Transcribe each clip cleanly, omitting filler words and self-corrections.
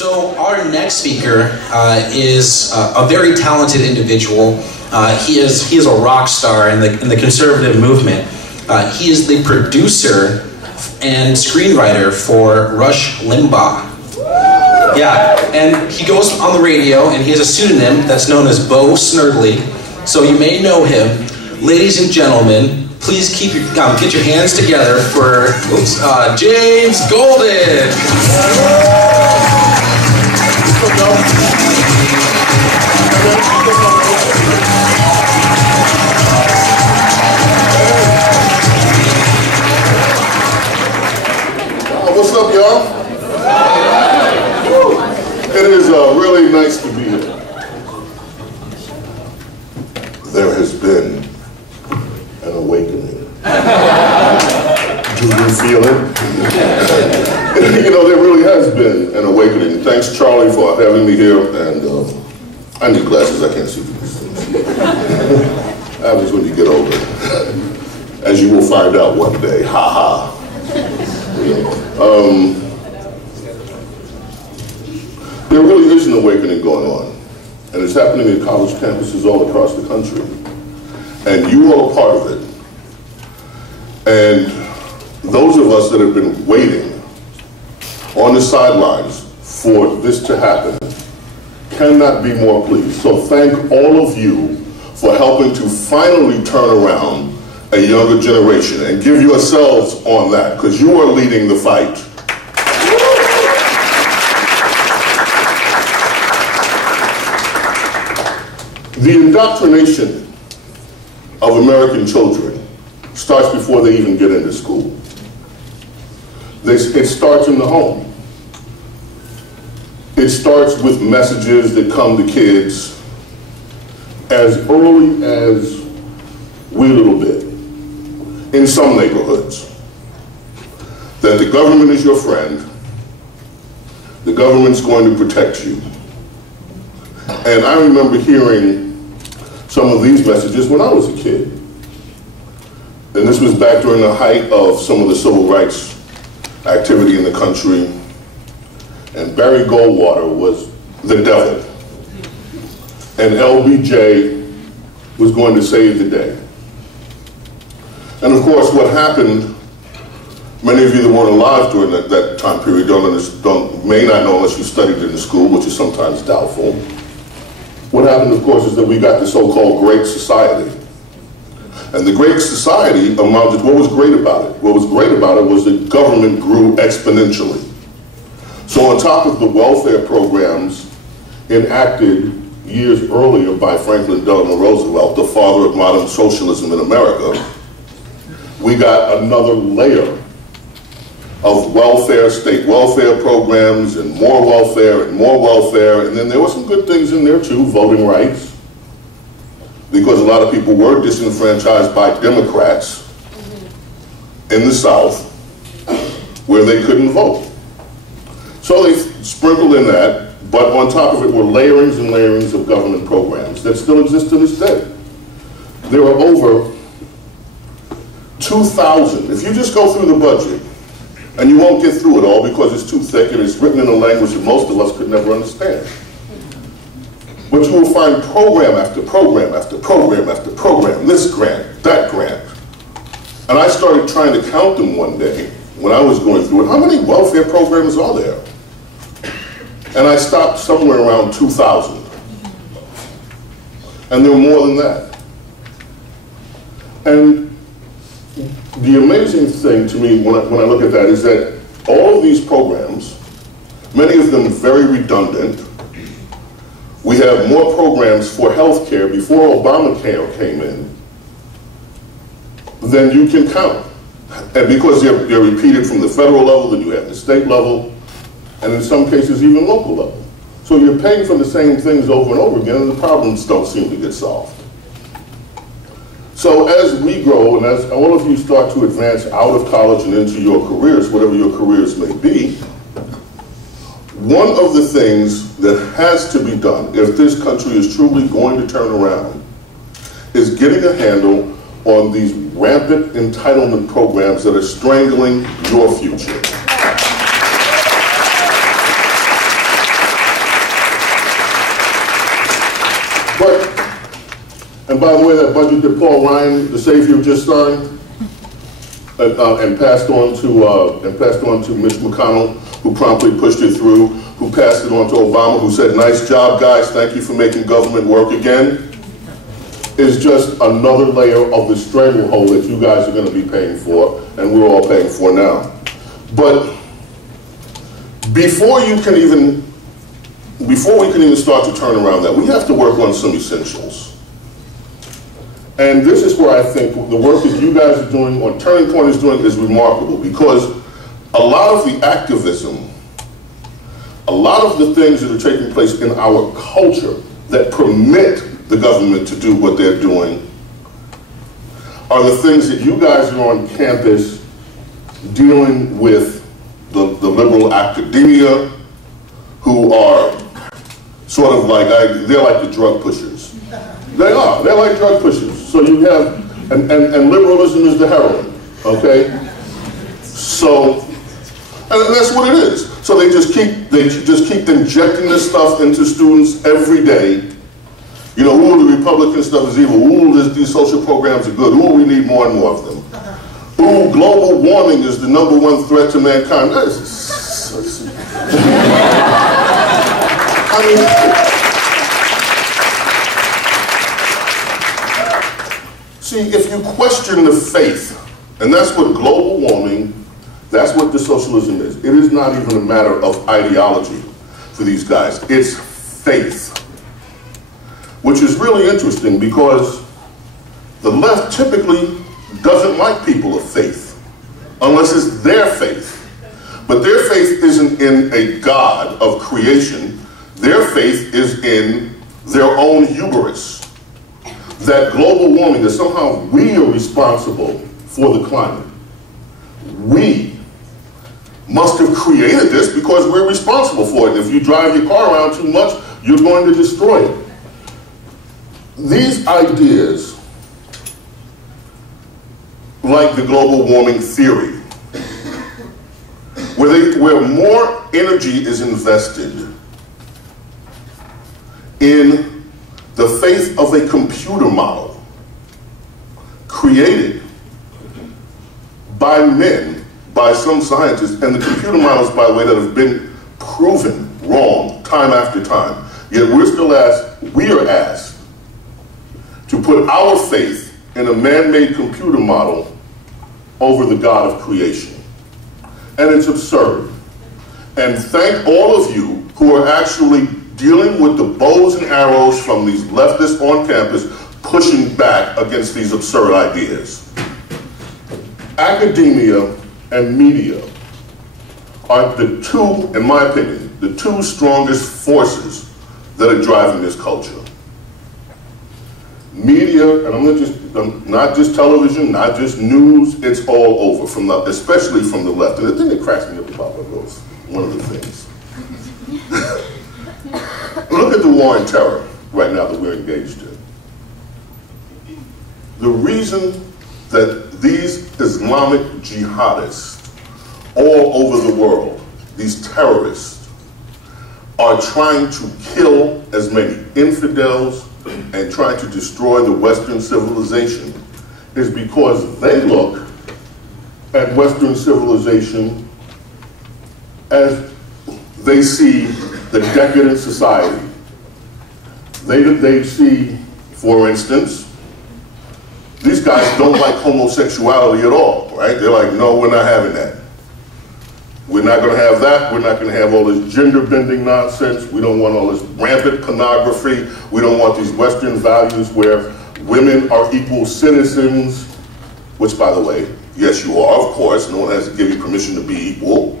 So our next speaker is a very talented individual. He is a rock star in the conservative movement. He is the producer and screenwriter for Rush Limbaugh. Yeah, and he goes on the radio, and he has a pseudonym that's known as Bo Snerdley, so you may know him. Ladies and gentlemen, please keep your, get your hands together for James Golden. What's up, y'all? It is really nice to be here. There has been an awakening. Do you feel it? You know, there really has been an awakening. Thanks, Charlie, for having me here. And I need glasses. I can't see through these things. Happens when you get older, as you will find out one day. Ha ha. There really is an awakening going on, and it's happening at college campuses all across the country, and you are a part of it. And those of us that have been waiting on the sidelines for this to happen cannot be more pleased. So thank all of you for helping to finally turn around a younger generation, and give yourselves on that, because you are leading the fight. The indoctrination of American children starts before they even get into school. It starts in the home. It starts with messages that come to kids as early as wee little bit. In some neighborhoods, that the government is your friend, the government's going to protect you. And I remember hearing some of these messages when I was a kid. And this was back during the height of some of the civil rights activity in the country. And Barry Goldwater was the devil. And LBJ was going to save the day. And of course, what happened, many of you that weren't alive during that time period may not know unless you studied in the school, which is sometimes doubtful. What happened, of course, is that we got the so-called Great Society. And the Great Society amounted, what was great about it? What was great about it was that government grew exponentially. So on top of the welfare programs enacted years earlier by Franklin Delano Roosevelt, the father of modern socialism in America, we got another layer of welfare, state welfare programs, and more welfare, and then there were some good things in there too, voting rights, because a lot of people were disenfranchised by Democrats in the South, where they couldn't vote. So they sprinkled in that, but on top of it were layerings and layerings of government programs that still exist to this day. There are over 2,000. If you just go through the budget, and you won't get through it all because it's too thick and it's written in a language that most of us could never understand. But you will find program after program after program after program, this grant, that grant. And I started trying to count them one day when I was going through it. How many welfare programs are there? And I stopped somewhere around 2,000. And there were more than that. And the amazing thing to me when I look at that is that all of these programs, many of them very redundant. We have more programs for health care before Obamacare came in than you can count. And because they're repeated from the federal level, then you have the state level, and in some cases even local level. So you're paying for the same things over and over again, and the problems don't seem to get solved. So as we grow, and as all of you start to advance out of college and into your careers, whatever your careers may be, one of the things that has to be done, if this country is truly going to turn around, is getting a handle on these rampant entitlement programs that are strangling your future. And by the way, that budget that Paul Ryan, the savior, just signed and passed on to Mitch McConnell, who promptly pushed it through, who passed it on to Obama, who said, "Nice job, guys. Thank you for making government work again," is just another layer of the stranglehold that you guys are going to be paying for, and we're all paying for now. But before we can even start to turn around that, we have to work on some essentials. And this is where I think the work that you guys are doing, or Turning Point is doing, is remarkable, because a lot of the activism, a lot of the things that are taking place in our culture that permit the government to do what they're doing are the things that you guys are on campus dealing with the liberal academia, who are sort of like, they're like the drug pushers. They are, they're like drug pushers. So you have, and liberalism is the heroin, okay? So, and that's what it is. So they just keep injecting this stuff into students every day. You know, ooh, the Republican stuff is evil. Ooh, these social programs are good. Ooh, we need more and more of them. Ooh, global warming is the #1 threat to mankind. I mean, see, if you question the faith, and that's what global warming, that's what the socialism is. It is not even a matter of ideology for these guys. It's faith. Which is really interesting, because the left typically doesn't like people of faith, unless it's their faith. But their faith isn't in a God of creation. Their faith is in their own hubris. That global warming, that somehow we are responsible for the climate. We must have created this because we're responsible for it. If you drive your car around too much, you're going to destroy it. These ideas, like the global warming theory, where more energy is invested in the faith of a computer model created by men, by some scientists, and the computer models, by the way, that have been proven wrong time after time. Yet we are asked to put our faith in a man-made computer model over the God of creation. And it's absurd. And thank all of you who are actually dealing with the bows and arrows from these leftists on campus pushing back against these absurd ideas. Academia and media are the two, in my opinion, the two strongest forces that are driving this culture. Media, and not just television, not just news, it's all over, especially from the left. And the thing that cracks me up about those, one of the things. Look at the war on terror right now that we're engaged in. The reason that these Islamic jihadists all over the world, these terrorists, are trying to kill as many infidels and trying to destroy the Western civilization is because they look at Western civilization as they see the decadent society. They see, for instance, these guys don't like homosexuality at all, right? They're like, no, we're not having that. We're not going to have that. We're not going to have all this gender-bending nonsense. We don't want all this rampant pornography. We don't want these Western values where women are equal citizens, which, by the way, yes, you are, of course. No one has to give you permission to be equal.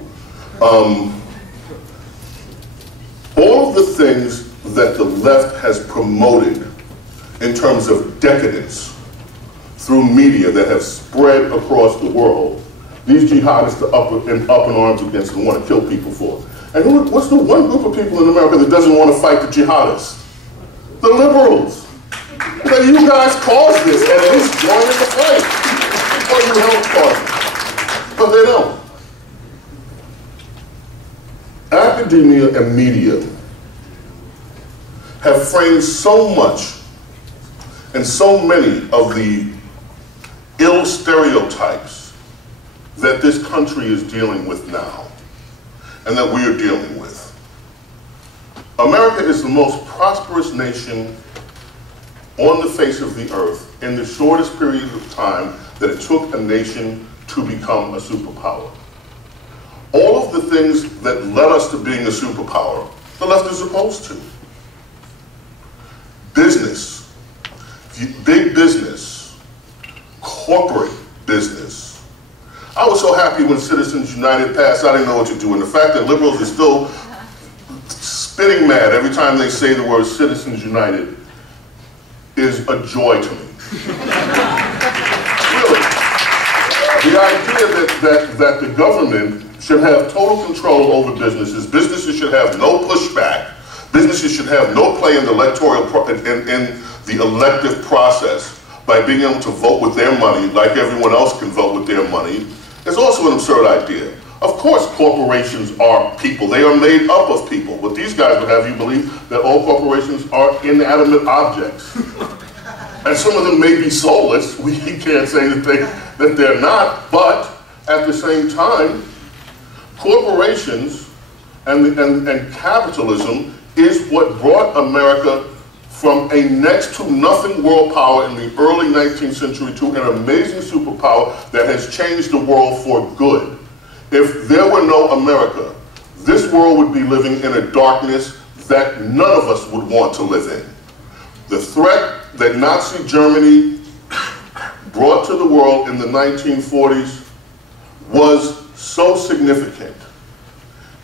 All of the things that the left has promoted in terms of decadence through media that have spread across the world, these jihadists are up in arms against and want to kill people for. And what's the one group of people in America that doesn't want to fight the jihadists? The liberals. Now, you guys caused this, and at least join in the fight. Or you help cause it. But they don't. Academia and media have framed so much and so many of the ill stereotypes that this country is dealing with now, and that we are dealing with. America is the most prosperous nation on the face of the earth in the shortest period of time that it took a nation to become a superpower. All of the things that led us to being a superpower, the left is opposed to. Business, big business, corporate business. I was so happy when Citizens United passed, I didn't know what to do. And the fact that liberals are still spitting mad every time they say the word Citizens United is a joy to me. Really. The idea that the government should have total control over businesses, businesses should have no pushback, businesses should have no play in the elective process by being able to vote with their money like everyone else can vote with their money, is also an absurd idea. Of course, corporations are people. They are made up of people. But these guys would have you believe that all corporations are inanimate objects. And some of them may be soulless. We can't say that they're not. But at the same time, corporations and capitalism is what brought America from a next to nothing world power in the early 19th century to an amazing superpower that has changed the world for good. If there were no America, this world would be living in a darkness that none of us would want to live in. The threat that Nazi Germany brought to the world in the 1940s was so significant.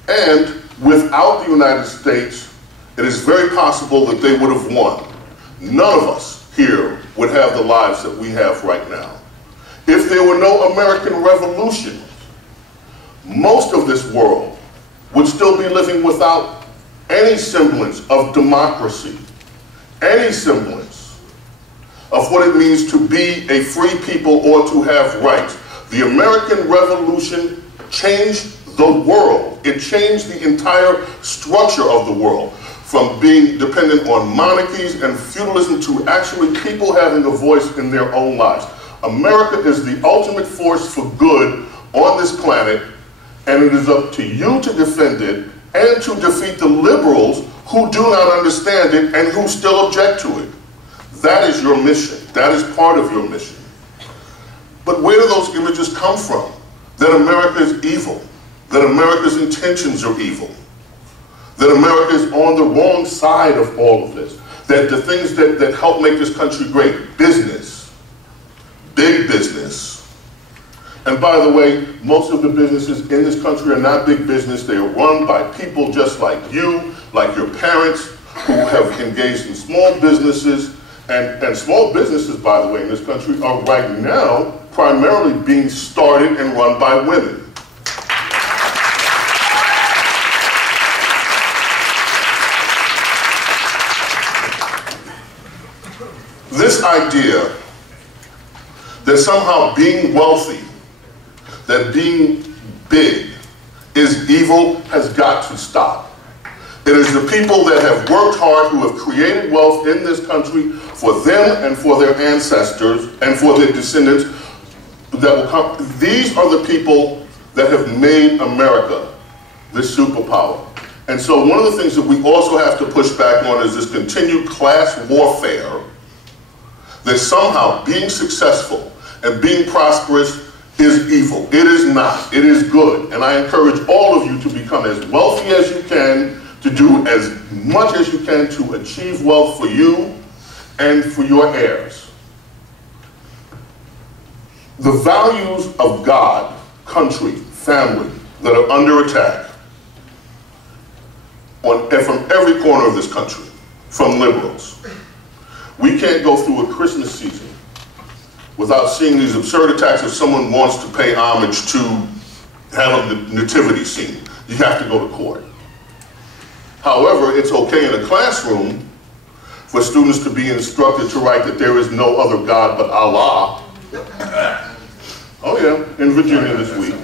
And without the United States, it is very possible that they would have won. None of us here would have the lives that we have right now. If there were no American Revolution, most of this world would still be living without any semblance of democracy, any semblance of what it means to be a free people or to have rights. The American Revolution changed the world. It changed the entire structure of the world, from being dependent on monarchies and feudalism to actually people having a voice in their own lives. America is the ultimate force for good on this planet, and it is up to you to defend it and to defeat the liberals who do not understand it and who still object to it. That is your mission. That is part of your mission. But where do those images come from? That America is evil, that America's intentions are evil, that America is on the wrong side of all of this, that the things that help make this country great, business, big business. And by the way, most of the businesses in this country are not big business. They are run by people just like you, like your parents, who have engaged in small businesses. And small businesses, by the way, in this country are right now primarily being started and run by women. This idea that somehow being wealthy, that being big is evil has got to stop. It is the people that have worked hard, who have created wealth in this country for them and for their ancestors and for their descendants that will come. These are the people that have made America this superpower. And so one of the things that we also have to push back on is this continued class warfare, that somehow being successful and being prosperous is evil. It is not. It is good. And I encourage all of you to become as wealthy as you can, to do as much as you can to achieve wealth for you and for your heirs. The values of God, country, family that are under attack from every corner of this country, from liberals. We can't go through a Christmas season without seeing these absurd attacks if someone wants to pay homage to have a nativity scene. You have to go to court. However, it's okay in a classroom for students to be instructed to write that there is no other God but Allah. Oh yeah, in Virginia this week.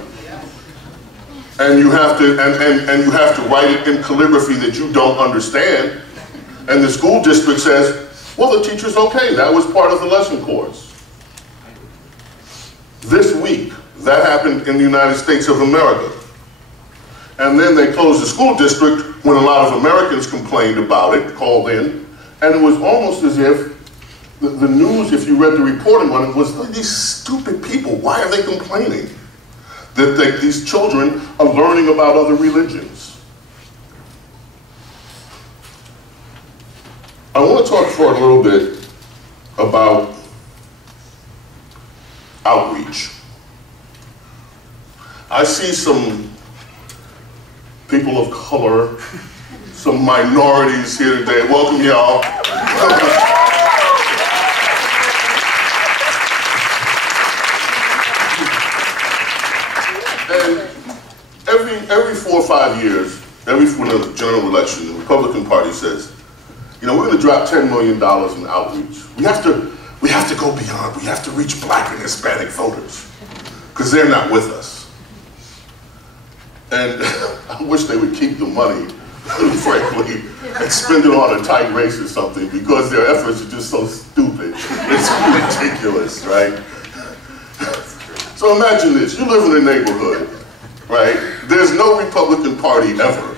And you have to and you have to write it in calligraphy that you don't understand. And the school district says, Well, the teacher's okay, that was part of the lesson course. This week, that happened in the United States of America. And then they closed the school district when a lot of Americans complained about it, called in, and it was almost as if the news, if you read the reporting on it, was these stupid people, why are they complaining? That these children are learning about other religions. I want to talk for a little bit about outreach. I see some people of color, some minorities here today. Welcome, y'all. And every 4 or 5 years, when a general election, the Republican Party says, you know, we're going to drop $10 million in outreach. We have to go beyond. We have to reach Black and Hispanic voters because they're not with us. And I wish they would keep the money, frankly, and spend it on a tight race or something because their efforts are just so stupid. It's ridiculous, right? So imagine this, you live in a neighborhood, right? There's no Republican Party ever.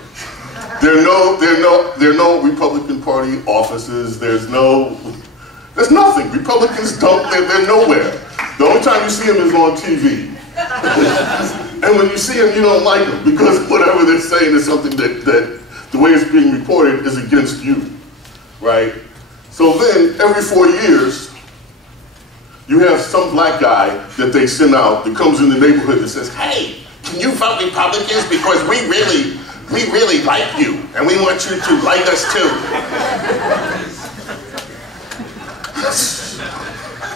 There are no Republican Party offices, there's nothing. Republicans they're nowhere. The only time you see them is on TV. And when you see them, you don't like them because whatever they're saying is something that the way it's being reported is against you, right? So then, every 4 years, you have some black guy that they send out that comes in the neighborhood that says, hey, can you vote Republicans because we really like you and we want you to like us too.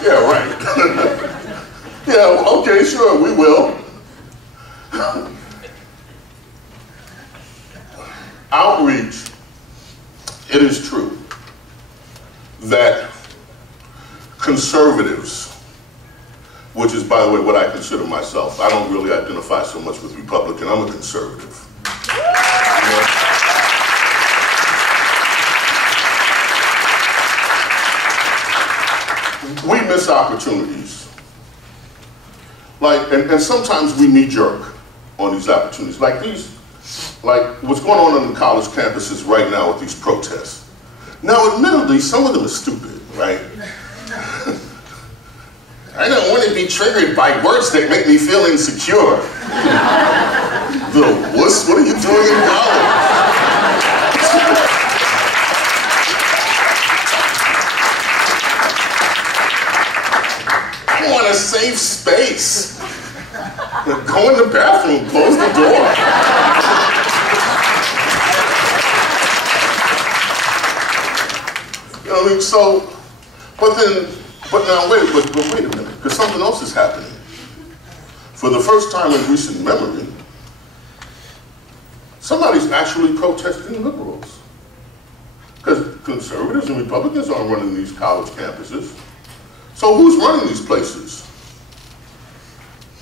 Yeah, right. Yeah, okay, sure, we will. Outreach, it is true that conservatives, which is, by the way, what I consider myself. I don't really identify so much with Republican, I'm a conservative. You know? We miss opportunities. And sometimes we knee-jerk on these opportunities. Like what's going on the college campuses right now with these protests. Now, admittedly, some of them are stupid, right? I don't want to be triggered by words that make me feel insecure. The wuss, what are you doing in college? I want a safe space. Go in the bathroom, close the door. You know what I mean? So, but now wait a minute, because something else is happening. For the first time in recent memory, somebody's actually protesting liberals. Because conservatives and Republicans aren't running these college campuses. So who's running these places?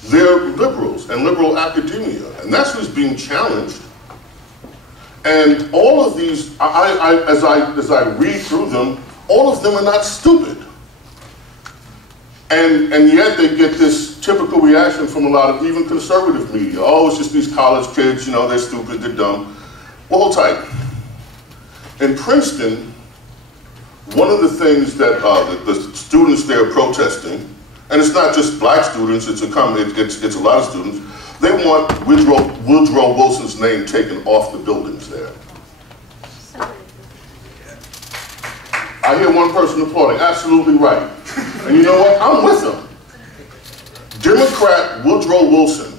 They're liberals and liberal academia, and that's who's being challenged. And all of these, as I read through them, all of them are not stupid. And yet they get this typical reaction from a lot of even conservative media. Oh, it's just these college kids, you know, they're stupid, they're dumb. Well, hold tight. In Princeton, one of the things that the students there are protesting, and it's not just black students, it's a lot of students, they want Woodrow Wilson's name taken off the buildings there. I hear one person applauding, absolutely right. And you know what, I'm with them. Democrat Woodrow Wilson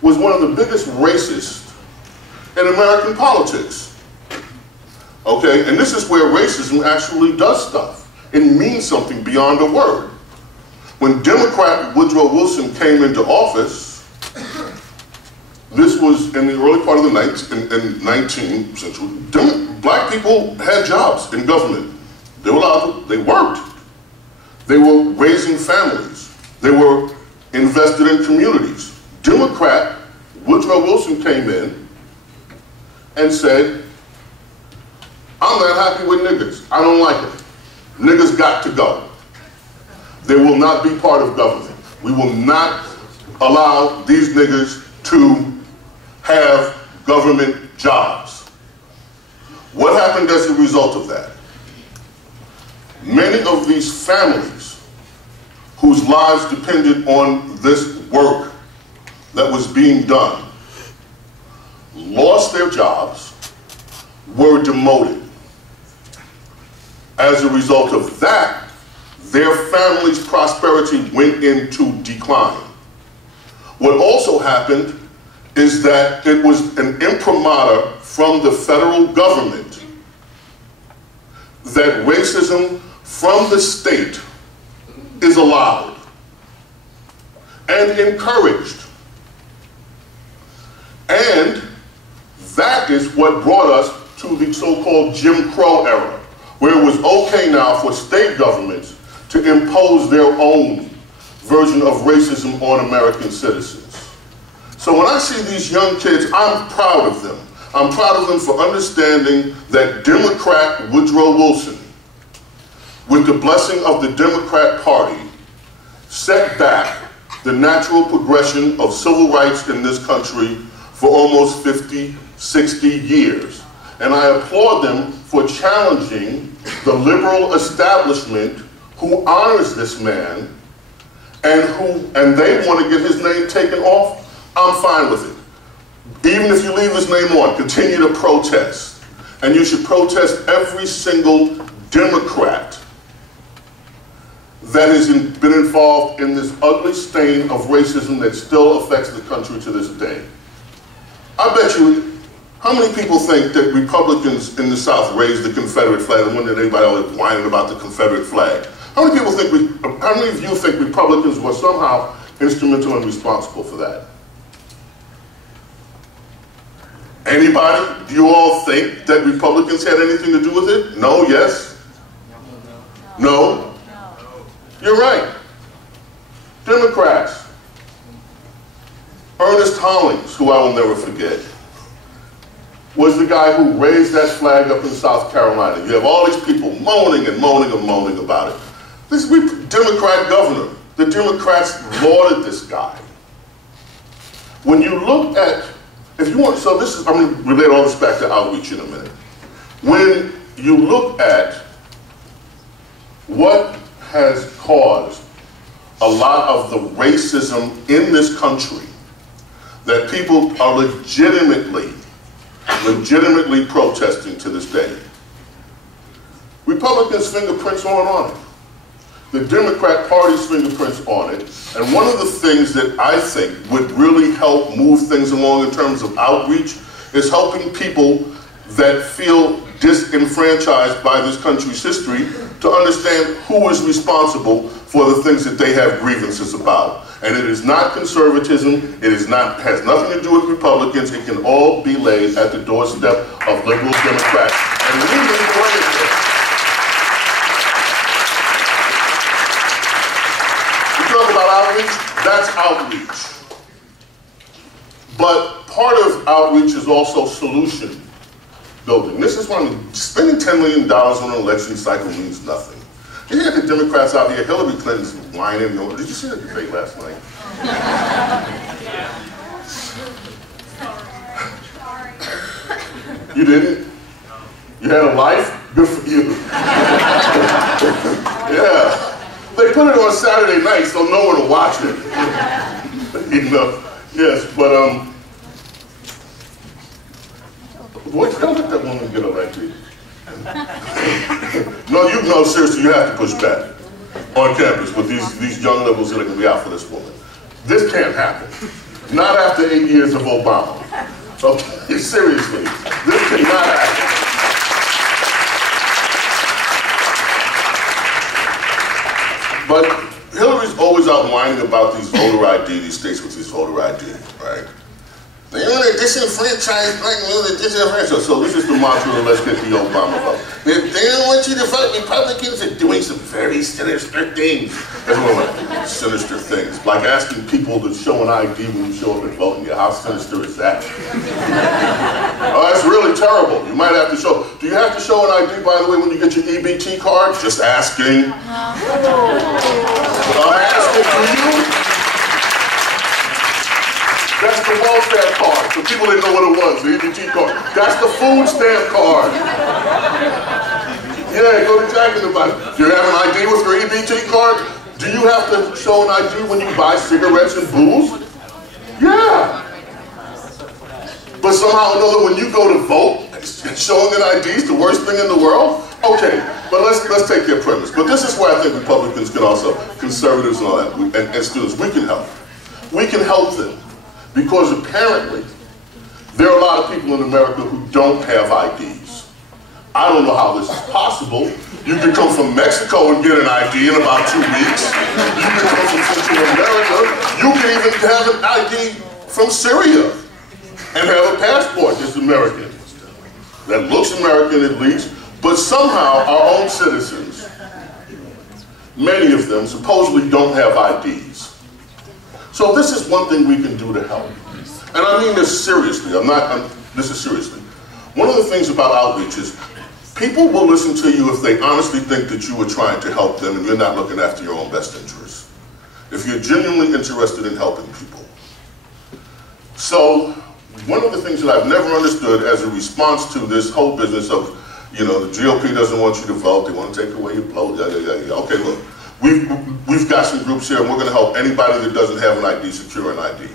was one of the biggest racists in American politics. Okay, and this is where racism actually does stuff. It means something beyond a word. When Democrat Woodrow Wilson came into office, this was in the early part of the 19th century, black people had jobs in government. They were allowed to, they worked. They were raising families. They were invested in communities. Democrat Woodrow Wilson came in and said, I'm not happy with niggers. I don't like it. Niggers got to go. They will not be part of government. We will not allow these niggers to have government jobs. What happened as a result of that? Many of these families whose lives depended on this work that was being done lost their jobs, were demoted. As a result of that, their family's prosperity went into decline. What also happened is that it was an imprimatur from the federal government that racism from the state is allowed and encouraged. And that is what brought us to the so-called Jim Crow era, where it was okay now for state governments to impose their own version of racism on American citizens. So when I see these young kids, I'm proud of them. I'm proud of them for understanding that Democrat Woodrow Wilson, with the blessing of the Democrat Party, set back the natural progression of civil rights in this country for almost 50, 60 years. And I applaud them for challenging the liberal establishment who honors this man and they want to get his name taken off. I'm fine with it. Even if you leave his name on, continue to protest. And you should protest every single Democrat that has been involved in this ugly stain of racism that still affects the country to this day. I bet you, how many people think that Republicans in the South raised the Confederate flag? I wonder if anybody always whining about the Confederate flag. How many people think how many of you think Republicans were somehow instrumental and responsible for that? Anybody? Do you all think that Republicans had anything to do with it? No? Yes? No? You're right. Democrats. Ernest Hollings, who I will never forget, was the guy who raised that flag up in South Carolina. You have all these people moaning and moaning and moaning about it. This Democrat governor, the Democrats lauded this guy. When you look at, if you want, so this is, I'm going to relate all this back to outreach in a minute. When you look at what has caused a lot of the racism in this country, that people are legitimately protesting to this day. Republicans' fingerprints aren't on it. The Democrat Party's fingerprints on it. And one of the things that I think would really help move things along in terms of outreach is helping people that feel disenfranchised by this country's history to understand who is responsible for the things that they have grievances about. And it is not conservatism, has nothing to do with Republicans, it can all be laid at the doorstep of liberal Democrats. And leaving the way of it. You talk about outreach, that's outreach. But part of outreach is also solution building. This is why spending $10 million on an election cycle means nothing. You had the Democrats out here, Hillary Clinton's whining. Did you see the debate last night? You didn't? You had a life? Good for you. Yeah. They put it on Saturday night so no one will watch it. You know? Yes, but boy, don't let that woman get elected. No, seriously, you have to push back on campus with these young liberals that are going to be out for this woman. This can't happen. Not after 8 years of Obama. Okay, seriously, this cannot happen. But Hillary's always out whining about these voter ID, these states with these voter ID, right? The we're going to disenfranchise black women, disenfranchise. So this is the mantra of let's get the Obama vote. If they don't want you to vote, Republicans are doing some very sinister things. Everyone like sinister things. Like asking people to show an ID when you show up and vote. How sinister is that? Oh, that's really terrible. You might have to show. Do you have to show an ID, by the way, when you get your EBT card? Just asking. I'm asking for you. That's the welfare card. So people didn't know what it was, the EBT card. That's the food stamp card. Yeah, go to Jack in the Box. Do you have an ID with your EBT card? Do you have to show an ID when you buy cigarettes and booze? Yeah. But somehow or another, when you go to vote, showing an ID is the worst thing in the world? Okay, but let's take their premise. But this is where I think Republicans can also, conservatives and all that, and students, we can help. We can help them. Because apparently, there are a lot of people in America who don't have IDs. I don't know how this is possible. You can come from Mexico and get an ID in about 2 weeks. You can come from Central America. You can even have an ID from Syria and have a passport that's American. That looks American at least, but somehow our own citizens, many of them supposedly don't have IDs. So this is one thing we can do to help. And I mean this seriously, this is seriously. One of the things about outreach is people will listen to you if they honestly think that you are trying to help them and you're not looking after your own best interests. If you're genuinely interested in helping people. So one of the things that I've never understood as a response to this whole business of, you know, the GOP doesn't want you to vote, they want to take away your vote, Okay, look. We've got some groups here and we're going to help anybody that doesn't have an ID secure an ID.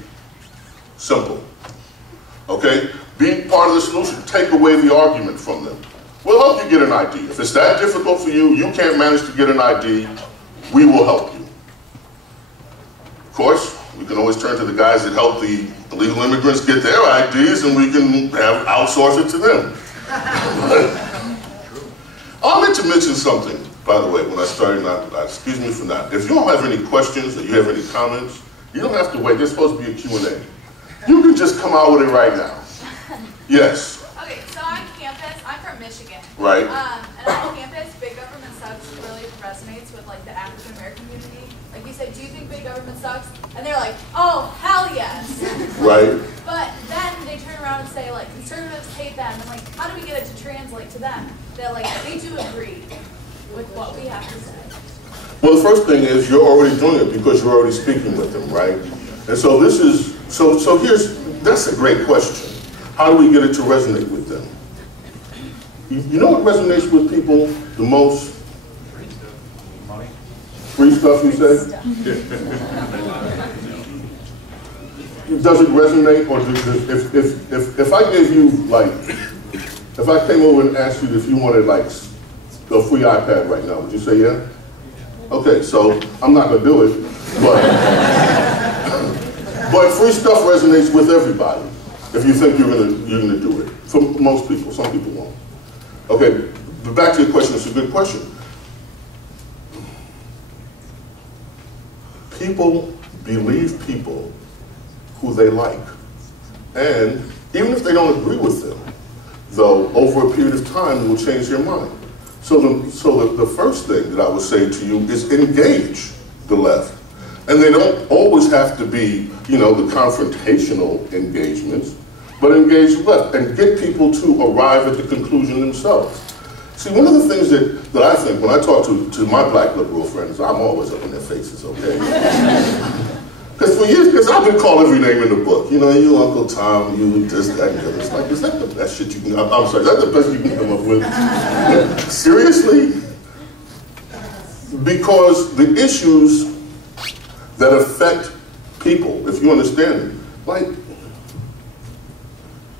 Simple. Okay? Be part of the solution. Take away the argument from them. We'll help you get an ID. If it's that difficult for you, you can't manage to get an ID, we will help you. Of course, we can always turn to the guys that help the illegal immigrants get their IDs and we can outsource it to them. I meant to mention something. By the way, when I started, excuse me for that. If you don't have any questions or you have any comments, you don't have to wait. There's supposed to be a Q&A. You can just come out with it right now. Yes? Okay, so on campus, I'm from Michigan. Right. And on campus, big government sucks really resonates with like the African American community. Like you say, do you think big government sucks? And they're like, oh, hell yes. Right. But then they turn around and say like, conservatives hate them. And like, how do we get it to translate to them? That like, they do agree with what we have to say. Well, the first thing is you're already doing it because you're already speaking with them, right? And so this is, that's a great question. How do we get it to resonate with them? You know what resonates with people the most? Free stuff, you say? Does it resonate, or if I gave you, like, if I came over and asked you if you wanted, like, a free iPad right now, would you say yeah? Okay, so I'm not gonna do it, but free stuff resonates with everybody. If you think you're gonna do it, for most people, some people won't. Okay, but back to your question. It's a good question. People believe people who they like, and even if they don't agree with them, though, over a period of time, it will change their mind. So the first thing that I would say to you is engage the left. And they don't always have to be, you know, the confrontational engagements, but engage the left and get people to arrive at the conclusion themselves. See, one of the things that I think when I talk to my black liberal friends, I'm always up in their faces, okay? Because for years, because I've been called every name in the book. You know, you Uncle Tom, you this, that, and the other. It's like, is that the best shit you can, I'm sorry, is that the best you can come up with? Seriously? Because the issues that affect people, if you understand it,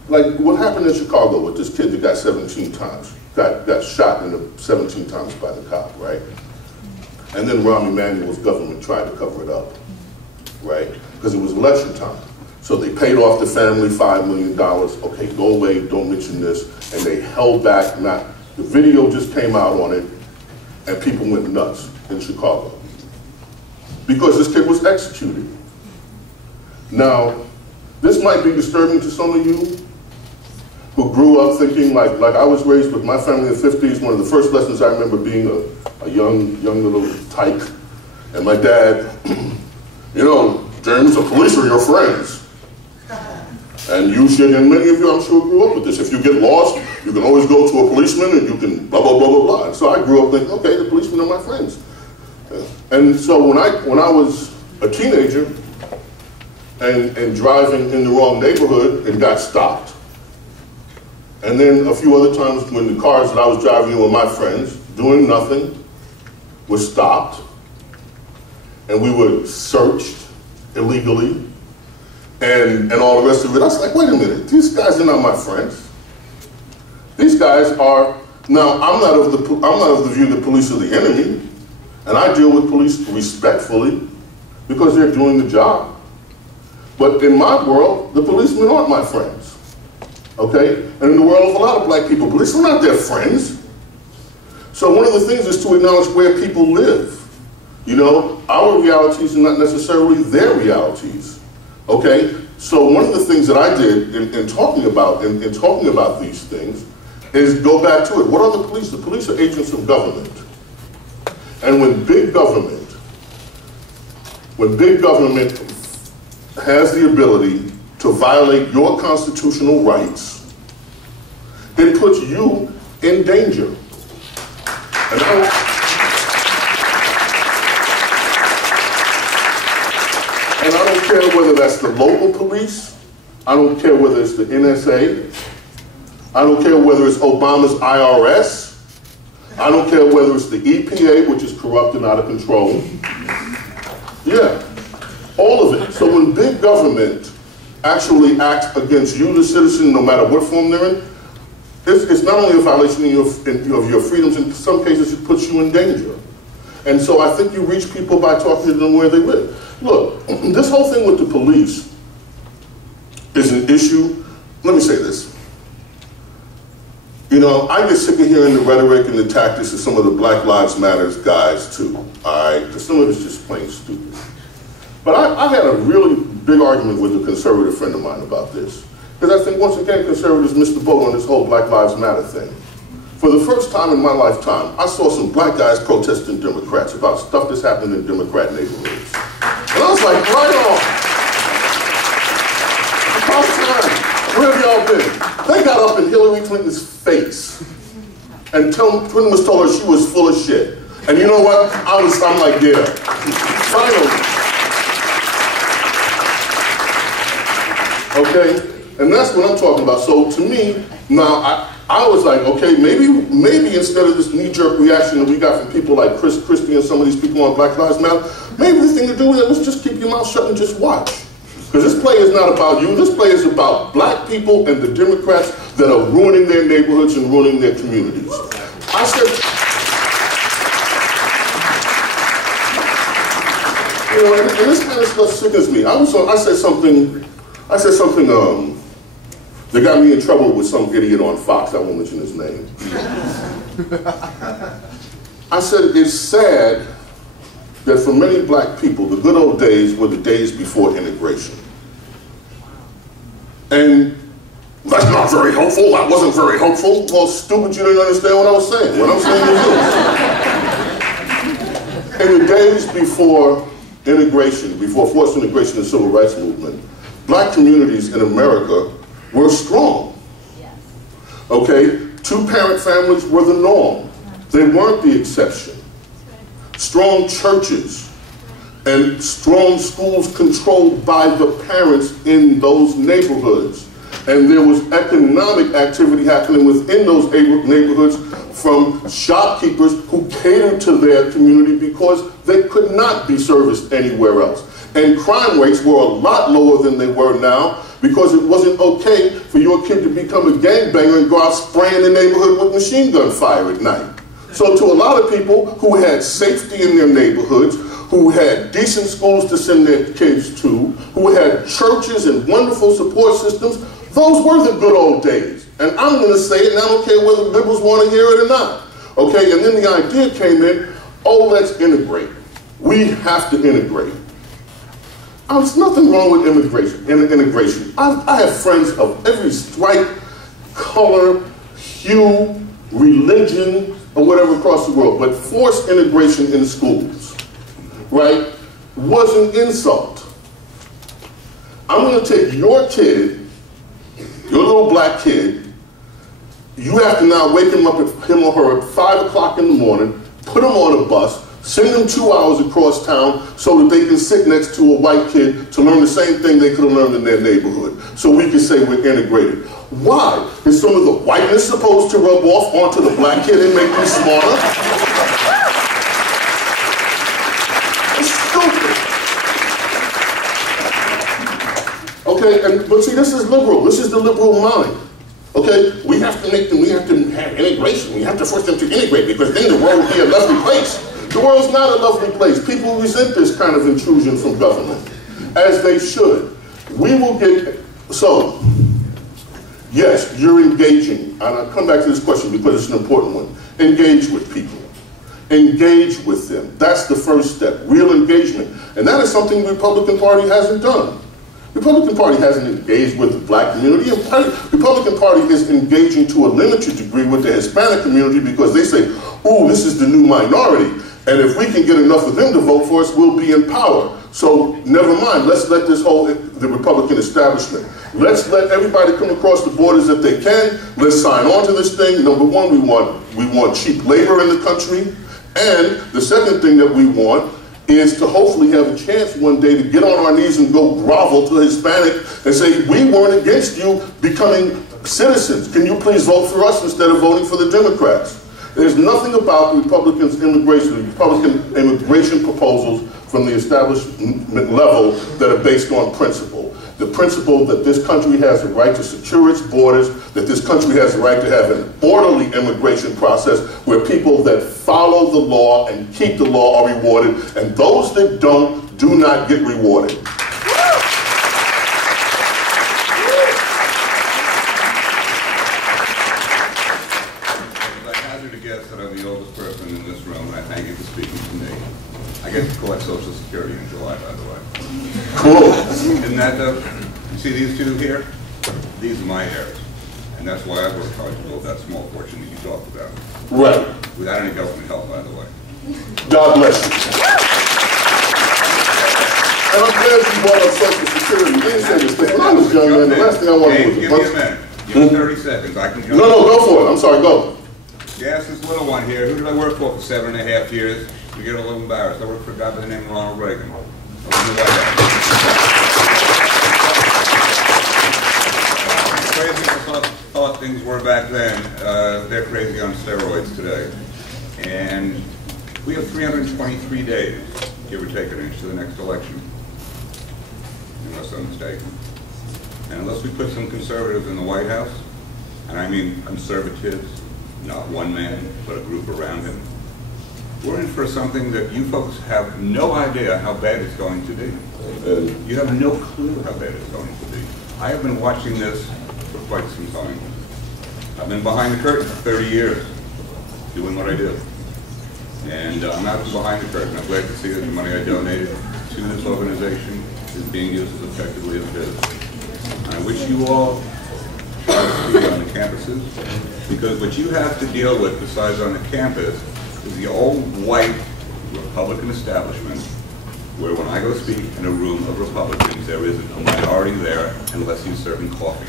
like what happened in Chicago with this kid that got 17 times, got shot in the 17 times by the cop, right? And then Rahm Emanuel's government tried to cover it up, right? Because it was election time. So they paid off the family $5 million. Okay, go away, don't mention this. And they held back, the video just came out on it, and people went nuts in Chicago. Because this kid was executed. Now, This might be disturbing to some of you who grew up thinking like I was raised with my family in the 50s. One of the first lessons I remember being a young little tyke. And my dad, you know, James, the police are your friends. And you should, and many of you I'm sure grew up with this. If you get lost, you can always go to a policeman and you can blah, blah, blah, blah, blah. And so I grew up thinking, okay, the policemen are my friends. And so when I was a teenager and driving in the wrong neighborhood and got stopped, and then a few other times when the cars that I was driving in with my friends, doing nothing, were stopped, and we were searched illegally, and all the rest of it. I was like, wait a minute, these guys are not my friends. These guys are, now I'm not of the view that police are the enemy, and I deal with police respectfully because they're doing the job. But in my world, the policemen aren't my friends, okay? And in the world of a lot of black people, police are not their friends. So one of the things is to acknowledge where people live. You know, our realities are not necessarily their realities. Okay, so one of the things that I did in talking about these things is go back to it. What are the police? The police are agents of government. And when big government has the ability to violate your constitutional rights, it puts you in danger. And I don't care whether that's the local police, I don't care whether it's the NSA, I don't care whether it's Obama's IRS, I don't care whether it's the EPA, which is corrupt and out of control. Yeah, all of it. So when big government actually acts against you, the citizen, no matter what form they're in, it's not only a violation of your freedoms, in some cases it puts you in danger. And so I think you reach people by talking to them where they live. Look, this whole thing with the police is an issue. Let me say this. You know, I get sick of hearing the rhetoric and the tactics of some of the Black Lives Matter guys too, all right? Because some of it's just plain stupid. But I had a really big argument with a conservative friend of mine about this. Because I think, once again, conservatives missed the boat on this whole Black Lives Matter thing. For the first time in my lifetime, I saw some black guys protesting Democrats about stuff that's happening in Democrat neighborhoods. And I was like, right on. About time. Where have y'all been? They got up in Hillary Clinton's face and Clinton was told her she was full of shit. And you know what? I'm like, yeah, finally. Okay? And that's what I'm talking about. So to me, now I was like, okay, maybe instead of this knee-jerk reaction that we got from people like Chris Christie and some of these people on Black Lives Matter, maybe the thing to do is just keep your mouth shut and just watch. Because this play is not about you. This play is about black people and the Democrats that are ruining their neighborhoods and ruining their communities. I said, you know, and this kind of stuff sickens me. I said something that got me in trouble with some idiot on Fox. I won't mention his name. I said, it's sad that for many black people, the good old days were the days before integration. And that's not very hopeful. That wasn't very hopeful. Well, stupid, you didn't understand what I was saying. What I'm saying is this. In the days before integration, before forced integration and the civil rights movement, black communities in America were strong. Okay? Two-parent families were the norm. They weren't the exception. Strong churches and strong schools controlled by the parents in those neighborhoods. And there was economic activity happening within those neighborhoods from shopkeepers who catered to their community because they could not be serviced anywhere else. And crime rates were a lot lower than they were now because it wasn't okay for your kid to become a gangbanger and go out spraying the neighborhood with machine gun fire at night. So to a lot of people who had safety in their neighborhoods, who had decent schools to send their kids to, who had churches and wonderful support systems, those were the good old days. And I'm going to say it, and I don't care whether liberals want to hear it or not. Okay, and then the idea came in, oh, let's integrate. We have to integrate. There's nothing wrong with integration. I have friends of every stripe, color, hue, religion, or whatever across the world, but forced integration in schools, right, was an insult. I'm going to take your kid, your little black kid, you have to now wake him or her at 5 o'clock in the morning, put him on a bus, send them 2 hours across town so that they can sit next to a white kid to learn the same thing they could have learned in their neighborhood. So we can say we're integrated. Why? Is some of the whiteness supposed to rub off onto the black kid and make them smarter? It's stupid. Okay, but see, this is liberal. This is the liberal mind. Okay, we have to have integration. We have to force them to integrate because then the world will be a lovely place. The world's not a lovely place. People resent this kind of intrusion from government, as they should. We will get, so, yes, you're engaging, and I'll come back to this question because it's an important one. Engage with people. Engage with them. That's the first step, real engagement. And that is something the Republican Party hasn't done. The Republican Party hasn't engaged with the black community. The Republican Party is engaging to a limited degree with the Hispanic community because they say, ooh, this is the new minority. And if we can get enough of them to vote for us, we'll be in power. So never mind, let's let the Republican establishment. Let's let everybody come across the borders if they can. Let's sign on to this thing. Number one, we want cheap labor in the country. And the second thing that we want is to hopefully have a chance one day to get on our knees and go grovel to the Hispanic and say, we weren't against you becoming citizens. Can you please vote for us instead of voting for the Democrats? There's nothing about Republican immigration proposals from the establishment level that are based on principle. The principle that this country has the right to secure its borders, that this country has the right to have an orderly immigration process where people that follow the law and keep the law are rewarded, and those that don't do not get rewarded. I get to collect Social Security in July, by the way. Cool. Isn't that you see these two here? These are my heirs. And that's why I worked hard to build that small fortune that you talked about. Right. Without any government help, by the way. God bless you. And I'm glad you brought up Social Security. You didn't say this thing. When I was young, man, the last thing I wanted was give me a minute. Give me 30 seconds. I can jump. No, go for it. I'm sorry, go. You asked this little one here, who did I work for 7.5 years? We get a little embarrassed. I worked for a guy by the name of Ronald Reagan. I was in the White House. Crazy as I thought things were back then, they're crazy on steroids today. And we have 323 days, give or take an inch, to the next election. Unless I'm mistaken. And unless we put some conservatives in the White House, and I mean conservatives, not one man, but a group around him, we're in for something that you folks have no idea how bad it's going to be. You have no clue how bad it's going to be. I have been watching this for quite some time. I've been behind the curtain for 30 years, doing what I do. And I'm out from behind the curtain. I'm glad to see that the money I donated to this organization is being used as effectively as it is. And I wish you all Godspeed on the campuses, because what you have to deal with besides on the campus is the old white Republican establishment where when I go speak in a room of Republicans, there is a minority there unless he's serving coffee.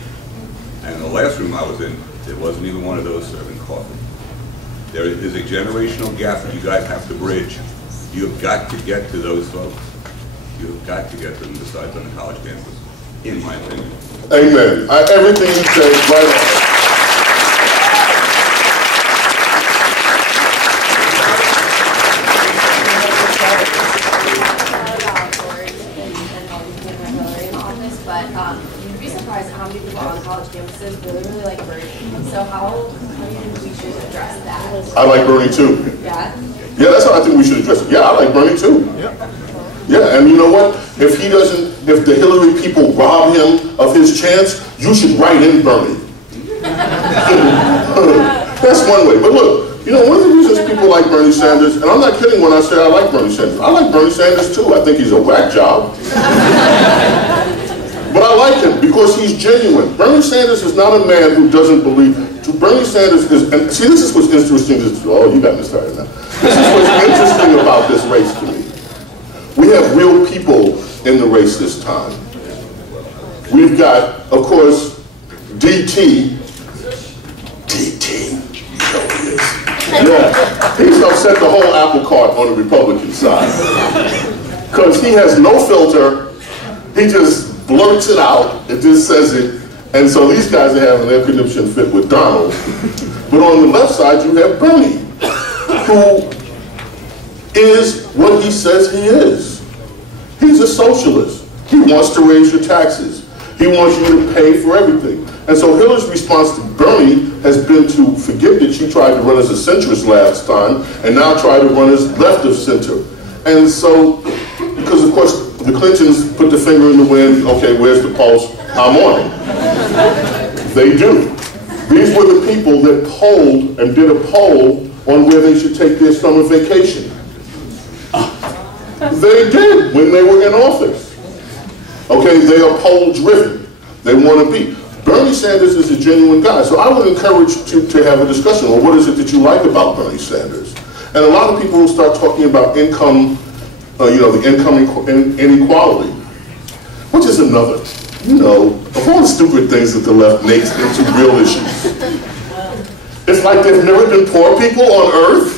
And in the last room I was in, there wasn't even one of those serving coffee. There is a generational gap that you guys have to bridge. You've got to get to those folks. You've got to get to them besides on the college campus, in my opinion. Amen. Everything you say is right on. You'd be surprised at how many people on college campuses really like Bernie. So how do you think we should address that? I like Bernie too. Yeah? Yeah, that's how I think we should address it. Yeah, I like Bernie too. Yeah. Yeah, and you know what? If the Hillary people rob him of his chance, you should write in Bernie. That's one way. But look, you know, one of the reasons people like like Bernie Sanders, and I'm not kidding when I say I like Bernie Sanders. I like Bernie Sanders too. I think he's a whack job. But I like him because he's genuine. Bernie Sanders is not a man who doesn't believe. Bernie Sanders is, and see, this is what's interesting. Oh, you got me started now. This is what's interesting about this race to me. We have real people in the race this time. We've got, of course, DT. DT, you know he is. Yeah, he's upset the whole apple cart on the Republican side. Because he has no filter, he just blurts it out, it just says it, and so these guys are having their conniption fit with Donald. But on the left side, you have Bernie, who is what he says he is. He's a socialist. He wants to raise your taxes. He wants you to pay for everything. And so Hillary's response to Bernie has been to forget that she tried to run as a centrist last time and now try to run as left of center. And so, because of course the Clintons put the finger in the wind, okay, where's the pulse? I'm on it. They do. These were the people that polled and did a poll on where they should take their summer vacation. They did when they were in office. Okay, they are poll driven. They want to be. Bernie Sanders is a genuine guy, so I would encourage to have a discussion on what is it that you like about Bernie Sanders. And a lot of people will start talking about income, the income inequality, which is another, of all the stupid things that the left makes into real issues. It's like there's never been poor people on earth.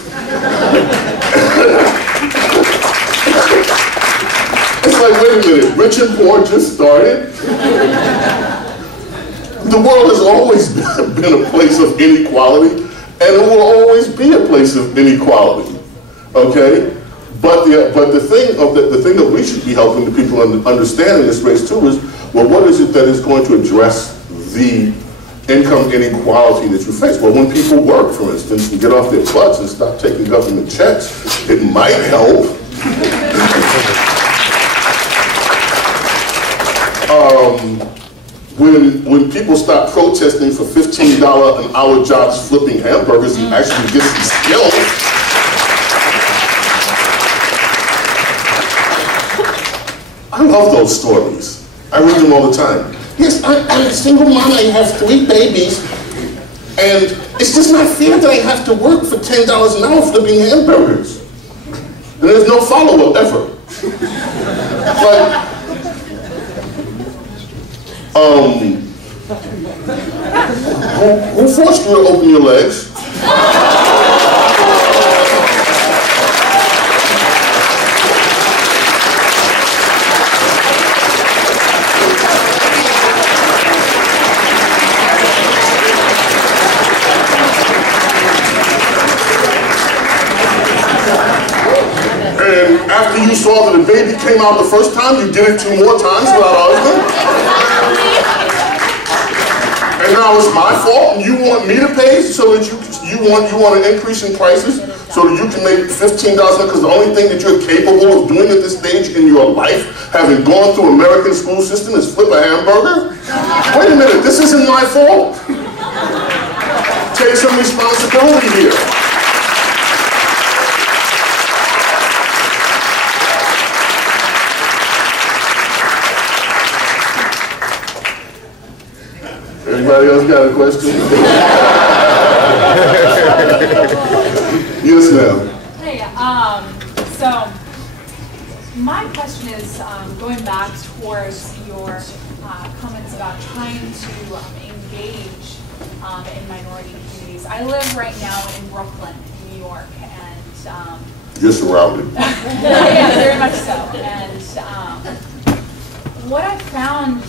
It's like, wait a minute, rich and poor just started? The world has always been a place of inequality, and it will always be a place of inequality, okay? But the thing that we should be helping the people understand in this race too is, well, what is it that is going to address the income inequality that you face? Well, when people work, for instance, and get off their butts and stop taking government checks, it might help. When people stop protesting for $15 an hour jobs flipping hamburgers and actually get some skills. I love those stories. I read them all the time. Yes, I'm a single mom, I have 3 babies, and it's just not fair that I have to work for $10 an hour flipping hamburgers. And there's no follow-up ever. But, who forced you to open your legs? And after you saw that the baby came out the first time, you did it 2 more times without a husband? And now it's my fault, and you want me to pay so that you want an increase in prices so that you can make $15 because the only thing that you're capable of doing at this stage in your life, having gone through American school system, is flip a hamburger? Wait a minute, this isn't my fault. Take some responsibility here. Anybody else got a question? Yes, ma'am. Hey, so my question is going back towards your comments about trying to engage in minority communities. I live right now in Brooklyn, New York, and you're surrounded. Yeah, very much so. And what I found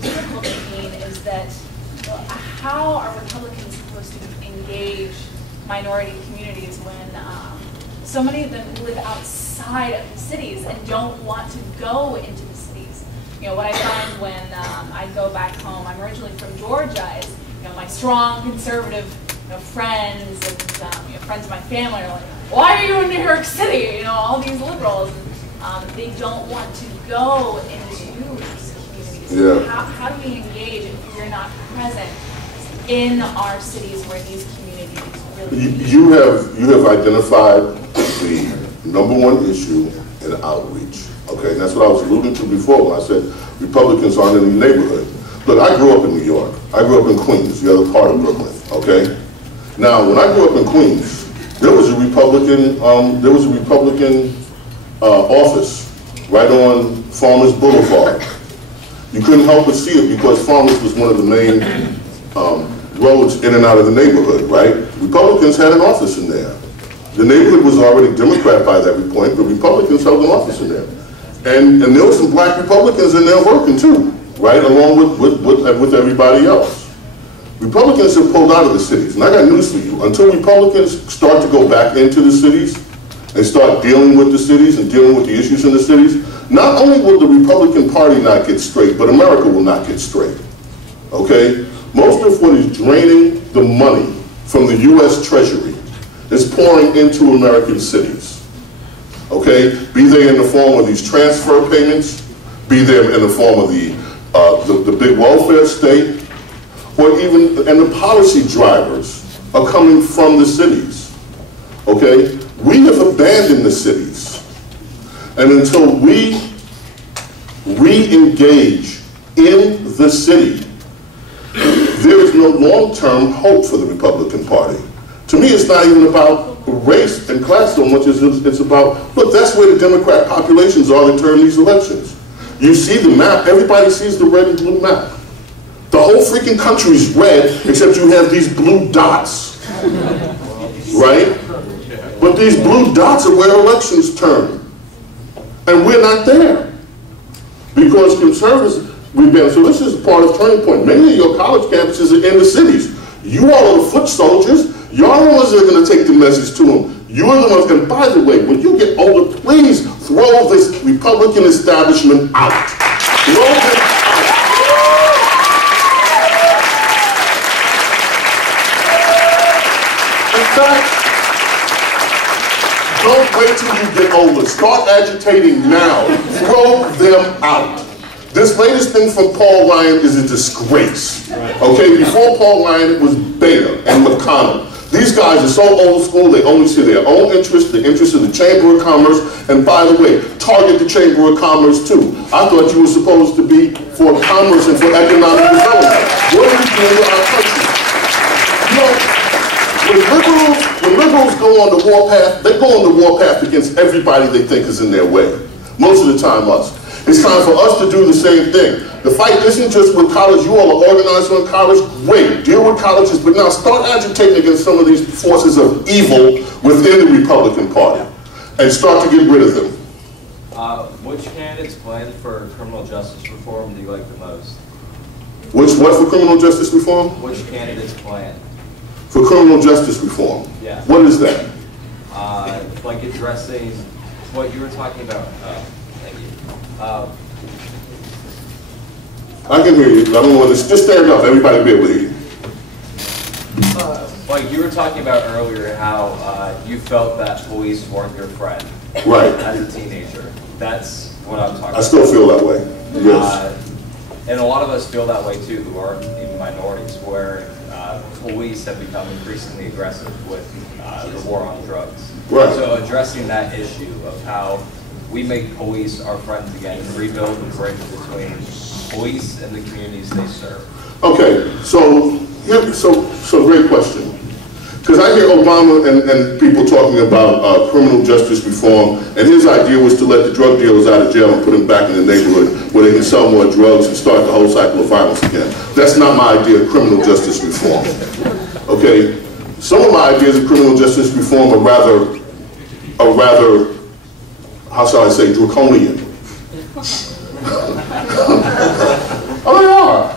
difficult to me is that how are Republicans supposed to engage minority communities when so many of them live outside of the cities and don't want to go into the cities? What I find when I go back home, I'm originally from Georgia, is my strong conservative friends and friends of my family are like, why are you in New York City? All these liberals, and they don't want to go into these communities. Yeah. How do we engage if you're not present in our cities where these communities You have identified the #1 issue in outreach. Okay, and that's what I was alluding to before when I said Republicans aren't in the neighborhood. Look, I grew up in New York. I grew up in Queens, the other part of Brooklyn. Okay. Now, when I grew up in Queens, there was a Republican office right on Farmers Boulevard. You couldn't help but see it because Farmers was one of the main roads in and out of the neighborhood, right? Republicans had an office in there. The neighborhood was already Democrat by that point, but Republicans held an office in there. And there were some black Republicans in there working too, right, along with everybody else. Republicans have pulled out of the cities, and I got news for you. Until Republicans start to go back into the cities and start dealing with the cities and dealing with the issues in the cities, not only will the Republican Party not get straight, but America will not get straight, okay? Most of what is draining the money from the U.S. Treasury is pouring into American cities, okay? Be they in the form of these transfer payments, be they in the form of the big welfare state, or even, and the policy drivers are coming from the cities, okay? We have abandoned the cities. And until we re-engage in the city, there is no long-term hope for the Republican Party. To me, it's not even about race and class so much as it's about, look, that's where the Democrat populations are that turn these elections. You see the map, everybody sees the red and blue map. The whole freaking country is red, except you have these blue dots, right? But these blue dots are where elections turn. And we're not there. Because conservatives, so this is part of Turning Point. Many of your college campuses are in the cities. You all are the foot soldiers. Y'all are the ones that are going to take the message to them. You are the ones, and by the way, when you get older, please throw this Republican establishment out. Throw them out. In fact, don't wait till you get older. Start agitating now. Throw them out. This latest thing from Paul Ryan is a disgrace. Okay, before Paul Ryan, it was Boehner and McConnell. These guys are so old school, they only see their own interest, the interest of the Chamber of Commerce, and by the way, target the Chamber of Commerce too. I thought you were supposed to be for commerce and for economic development. What are you doing with our country? You know, when liberals go on the warpath, they go on the warpath against everybody they think is in their way. Most of the time us. It's time for us to do the same thing. The fight isn't just with college. You all are organized on college. Great, deal with colleges, but now start agitating against some of these forces of evil within the Republican Party and start to get rid of them. Which candidate's plan for criminal justice reform do you like the most? Which what for criminal justice reform? Which candidate's plan? For criminal justice reform? Yeah. What is that? Like addressing what you were talking about. Thank you. I can hear you. I don't want to just stand up. Everybody will be able to hear you. Like you were talking about earlier, how you felt that police weren't your friend. Right. As a teenager. That's what I'm talking about. I still feel that way. Yes. And a lot of us feel that way too, who aren't even minorities, where police have become increasingly aggressive with the war on drugs. Right. So addressing that issue of how we make police our friends again and rebuild the bridge between police and the communities they serve. Okay, so great question. Because I hear Obama and people talking about criminal justice reform, and his idea was to let the drug dealers out of jail and put them back in the neighborhood where they can sell more drugs and start the whole cycle of violence again. That's not my idea of criminal justice reform. Okay, some of my ideas of criminal justice reform are rather, how shall I say, draconian. Oh, they are.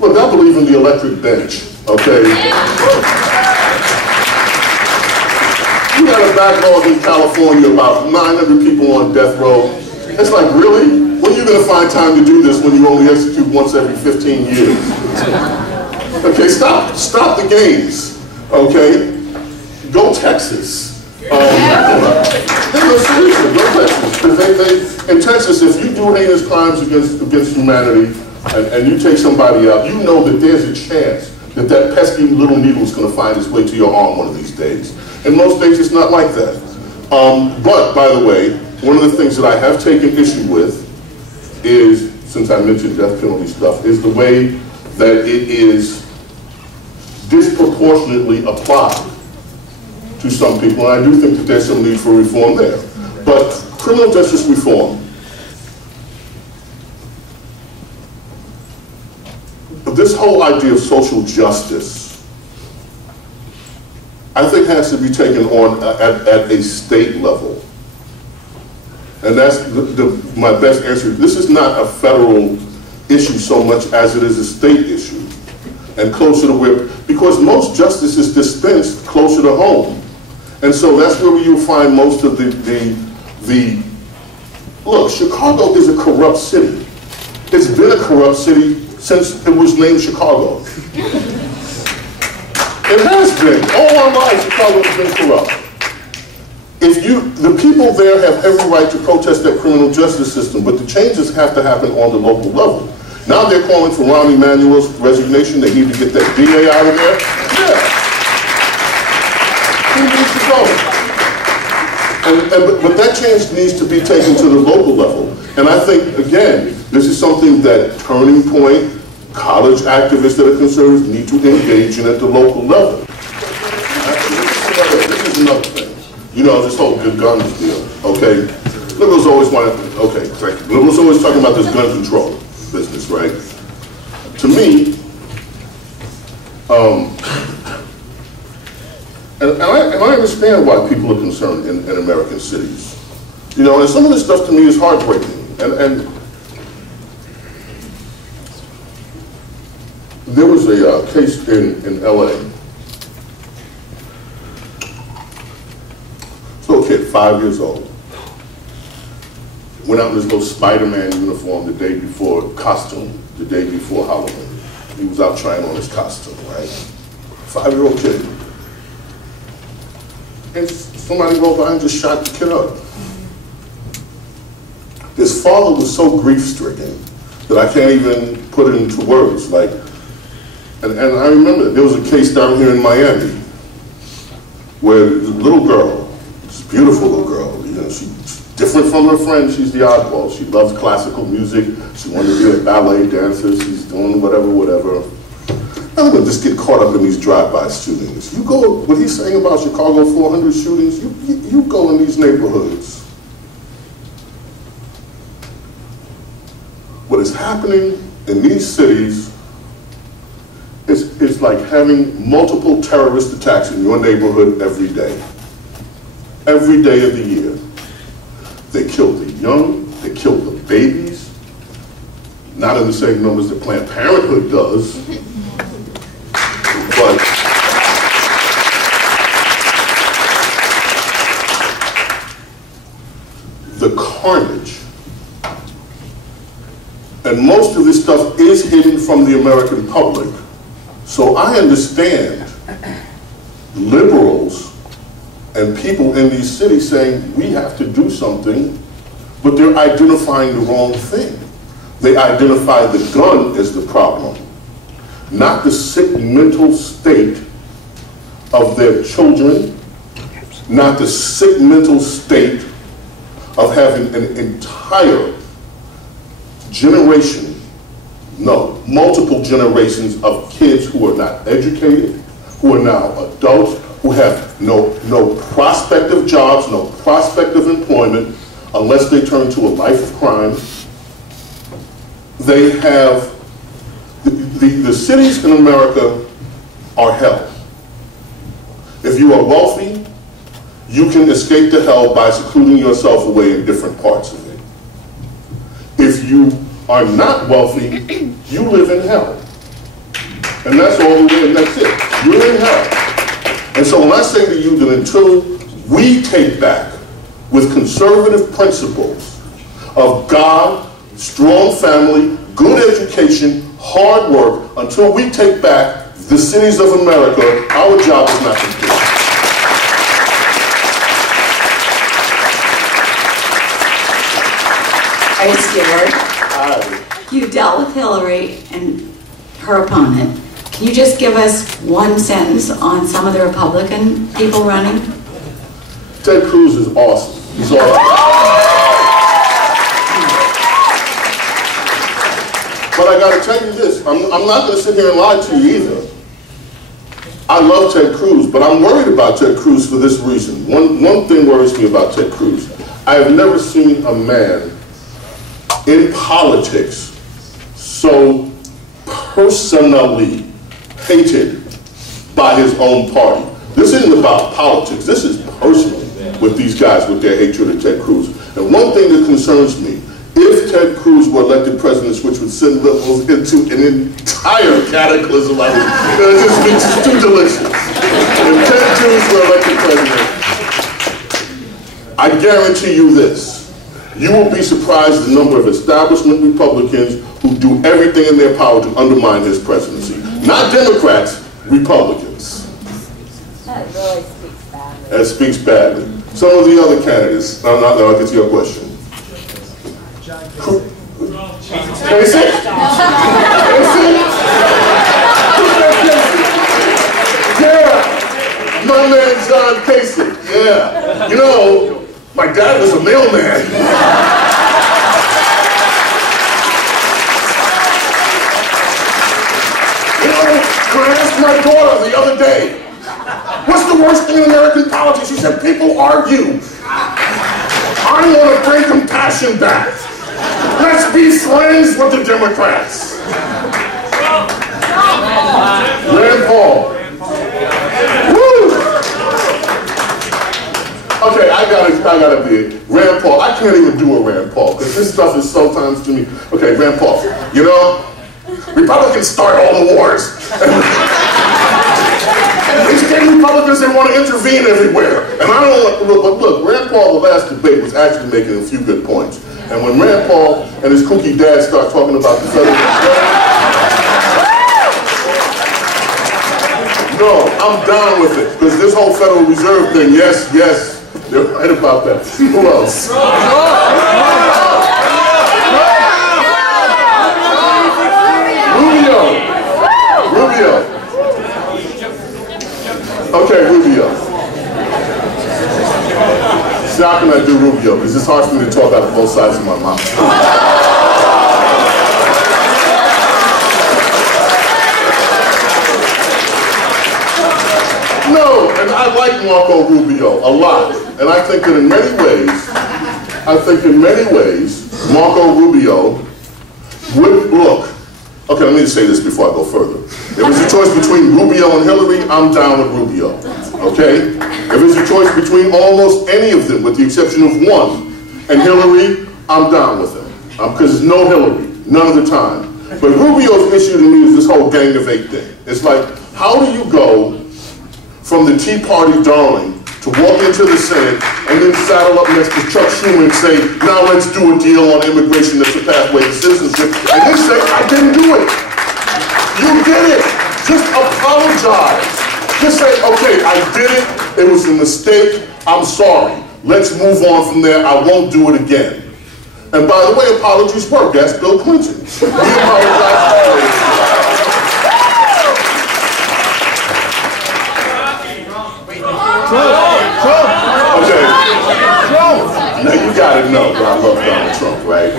Look, I believe in the electric bench, okay? We got a backlog in California, about 900 people on death row. It's like, really? When are you going to find time to do this when you only execute once every 15 years? Okay, stop the games, okay? Go Texas. No, seriously, go Texas. In Texas, if you do heinous crimes against humanity and you take somebody out, you know that there's a chance that pesky little needle is going to find its way to your arm one of these days. And most days it's not like that. But, by the way, one of the things that I have taken issue with is, since I mentioned death penalty stuff, is the way that it is disproportionately applied to some people, and I do think that there's some need for reform there. But criminal justice reform, this whole idea of social justice, I think has to be taken on at a state level. And that's my best answer. This is not a federal issue so much as it is a state issue. And closer to where, because most justice is dispensed closer to home. And so that's where you'll find most of look, Chicago is a corrupt city. It's been a corrupt city since it was named Chicago. It has been. All our lives, Chicago has been corrupt. The people there have every right to protest that criminal justice system, but the changes have to happen on the local level. Now they're calling for Rahm Emanuel's resignation. They need to get that DA out of there. Yeah. Who needs to go? But that change needs to be taken to the local level. And I think, again, this is something that Turning Point, college activists that are conservatives need to engage in at the local level. This is another thing. You know, this whole good guns deal, okay? Liberals always want to, okay, thank you. Liberals always talking about this gun control business, right? To me, and I understand why people are concerned in American cities. You know, and some of this stuff to me is heartbreaking. And there was a case in LA. Little kid, 5 years old, went out in his little Spider-Man uniform the day before Halloween. He was out trying on his costume, right? 5-year-old kid. And somebody rolled by and just shot the kid up. His father was so grief-stricken that I can't even put it into words. Like, and I remember there was a case down here in Miami where the little girl, beautiful little girl, you know, she's different from her friends. She's the oddball. She loves classical music. She wanted to be a ballet dancer. She's doing whatever. I'm going to just get caught up in these drive-by shootings. You go, what he's saying about Chicago 400 shootings, you go in these neighborhoods. What is happening in these cities is like having multiple terrorist attacks in your neighborhood every day. Every day of the year. They kill the young, they kill the babies, not in the same numbers that Planned Parenthood does, but the carnage. And most of this stuff is hidden from the American public. So I understand liberals and people in these cities saying, we have to do something, but they're identifying the wrong thing. They identify the gun as the problem, not the sick mental state of their children, not the sick mental state of having an entire generation, no, multiple generations of kids who are not educated, who are now adults, who have no prospect of jobs, no prospect of employment, unless they turn to a life of crime. They have, the cities in America are hell. If you are wealthy, you can escape the hell by secluding yourself away in different parts of it. If you are not wealthy, you live in hell. And that's all the way, and that's it. You're in hell. And so when I say to you that until we take back with conservative principles of God, strong family, good education, hard work, until we take back the cities of America, our job is not complete. Are you scared? You dealt with Hillary and her opponent Can you just give us one sentence on some of the Republican people running? Ted Cruz is awesome. He's awesome. But I gotta tell you this, I'm not gonna sit here and lie to you either. I love Ted Cruz, but I'm worried about Ted Cruz for this reason. One thing worries me about Ted Cruz. I have never seen a man in politics so personally hated by his own party. This isn't about politics, this is personal with these guys, with their hatred of Ted Cruz. And one thing that concerns me, if Ted Cruz were elected president, which would send liberals into an entire cataclysm, it's too delicious. If Ted Cruz were elected president, I guarantee you this, you will be surprised at the number of establishment Republicans who do everything in their power to undermine his presidency. Not Democrats, Republicans. That really speaks badly. That speaks badly. Some of the other candidates, now I get to your question. Casey? Yeah, my man John Casey. Yeah, you know, my dad was a mailman. You know, when I asked my daughter the other day, what's the worst thing in American politics? She said, people argue. I want to bring compassion back. Let's be friends with the Democrats. Rand Paul. Woo! Okay, I gotta be it. Rand Paul. I can't even do a Rand Paul because this stuff is sometimes to me. Okay, Rand Paul. You know, Republicans start all the wars. These damn Republicans, they want to intervene everywhere. And I don't want to look, Rand Paul, the last debate, was actually making a few good points. And when Rand Paul and his kooky dad start talking about the federal reserve, no, I'm down with it. Because this whole Federal Reserve thing, yes, they're right about that. Who else? Rubio. Okay, Rubio. See, how can I do Rubio? Because it's hard for me to talk out of both sides of my mouth. No, and I like Marco Rubio a lot. And I think that in many ways, Marco Rubio would look. Okay, let me just say this before I go further. If it's a choice between Rubio and Hillary, I'm down with Rubio, okay? If it's a choice between almost any of them, with the exception of one, and Hillary, I'm down with him. Because there's no Hillary, none of the time. But Rubio's issue to me is this whole Gang of Eight thing. It's like, how do you go from the Tea Party darling to walk into the Senate and then saddle up next to Chuck Schumer and say, now let's do a deal on immigration that's a pathway to citizenship, and then say, I didn't do it. You did it. Just apologize. Just say, okay, I did it. It was a mistake. I'm sorry. Let's move on from there. I won't do it again. And by the way, apologies work. That's Bill Clinton. We apologize. Okay. Now you gotta know that I love Donald Trump, right?